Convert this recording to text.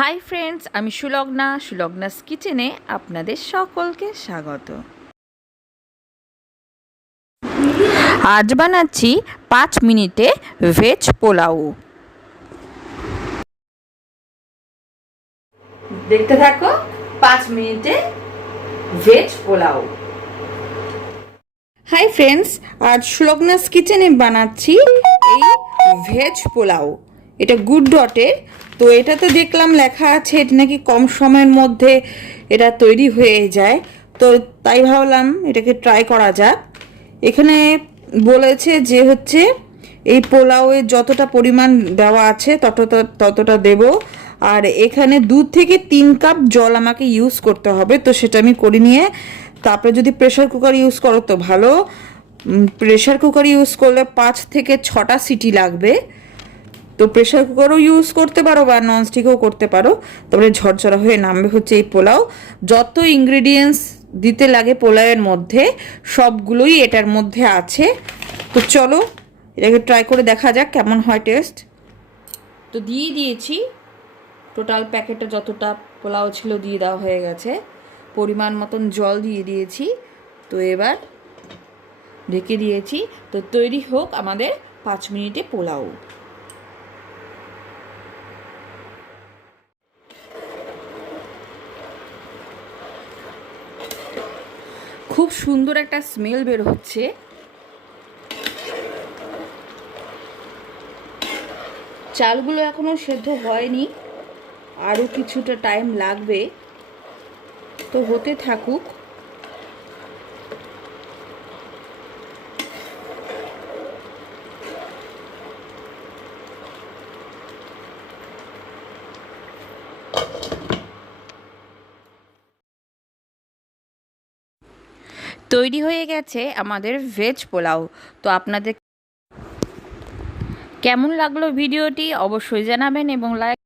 Hi friends, আমি সুলগ্নাস কিচেনে আপনাদের সকলকে স্বাগত। আজ বানাচ্ছি 5 মিনিটে ভেজ পোলাও। দেখতে থাকো 5 মিনিটে ভেজ পোলাও। হাই ফ্রেন্ডস, আজ সুলগ্নাস কিচেনে বানাচ্ছি এই ভেজ পোলাও। এটা গুড ডটের। তো এটাতে দেখলাম লেখা আছে এটা নাকি কম সময়ের মধ্যে এটা তৈরি হয়ে যায়, তো তাই ভাবলাম এটাকে ট্রাই করা যাক। এখানে বলেছে যে এই পোলাওয়ে যতটা পরিমাণ দেওয়া আছে ততটা দেব, আর এখানে 2 থেকে 3 কাপ জল আমাকে ইউজ করতে হবে। তো সেটা আমি করে নিয়ে তারপরে যদি প্রেশার কুকার ইউজ করো তো ভালো। প্রেশার কুকার ইউজ করলে 5 থেকে 6টা সিটি লাগবে। তো প্রেশার কুকারও ইউজ করতে পারো বা ননস্টিকও করতে পারো। তারপরে ঝরঝরা হয়ে নামবে এই পোলাও। যত ইনগ্রেডিয়েন্টস দিতে লাগে পোলাওয়ের মধ্যে সবগুলোই এটার মধ্যে আছে। তো চলো এটাকে ট্রাই করে দেখা যাক কেমন হয় টেস্ট। তো দিয়ে দিয়েছি টোটাল প্যাকেটে যতটা পোলাও ছিল দিয়ে দেওয়া হয়ে গেছে। পরিমাণ মতন জল দিয়ে দিয়েছি। তো এবার ঢেকে দিয়েছি। তো তৈরি হোক আমাদের 5 মিনিটে পোলাও। খুব সুন্দর একটা স্মেল বের হচ্ছে। চালগুলো এখনো সেদ্ধ হয়নি, আরও কিছুটা টাইম লাগবে। তো হতে থাকুক। তৈরি হয়ে গেছে আমাদের ভেজ পোলাও। তো আপনাদের কেমন লাগলো ভিডিওটি অবশ্যই জানাবেন এবং লাইক